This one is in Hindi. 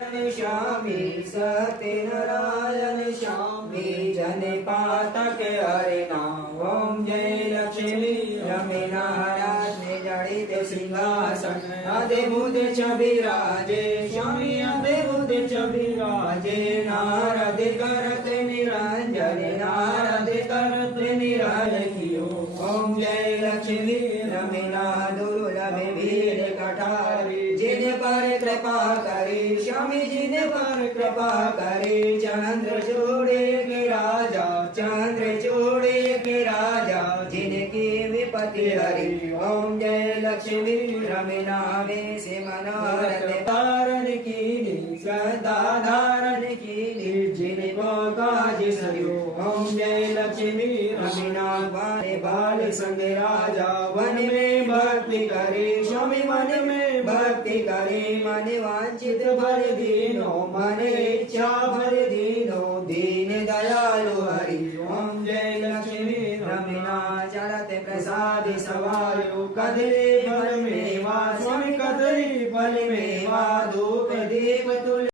श्यामी सत्यनारायण श्यामी जन पातक हरे नाम। ओम जय लक्ष्मी रमे नाराज ने जड़ित सिंहासन आधे बुध छबिराजे स्वामी आधे बुध छबिराजे नारद करत निरंजन नारद करत निरंजन। ओम जय लक्ष्मी रमे दुर्लभ भीड़ कटारी जिन पर कृपा करे स्वामी जिन पर कृपा करे चंद्र चूड़े के राजा चंद्र चूड़े के राजा जिनकी विपत्ति हरि। ओम जय लक्ष्मी रमे नामे से मनोरथ धारण की सदा धारण की जिनको काज सयो। ओम जय लक्ष्मी रमे नाम बाल संग राजा वन में भक्ति करे स्वामी मन में भक्ति करे मन वांछित भर दीनो मन इच्छा भर दीनो दीन दयालु हरि। ओम जय लक्ष्मी रमना चलत प्रसाद सवायो कदले भर में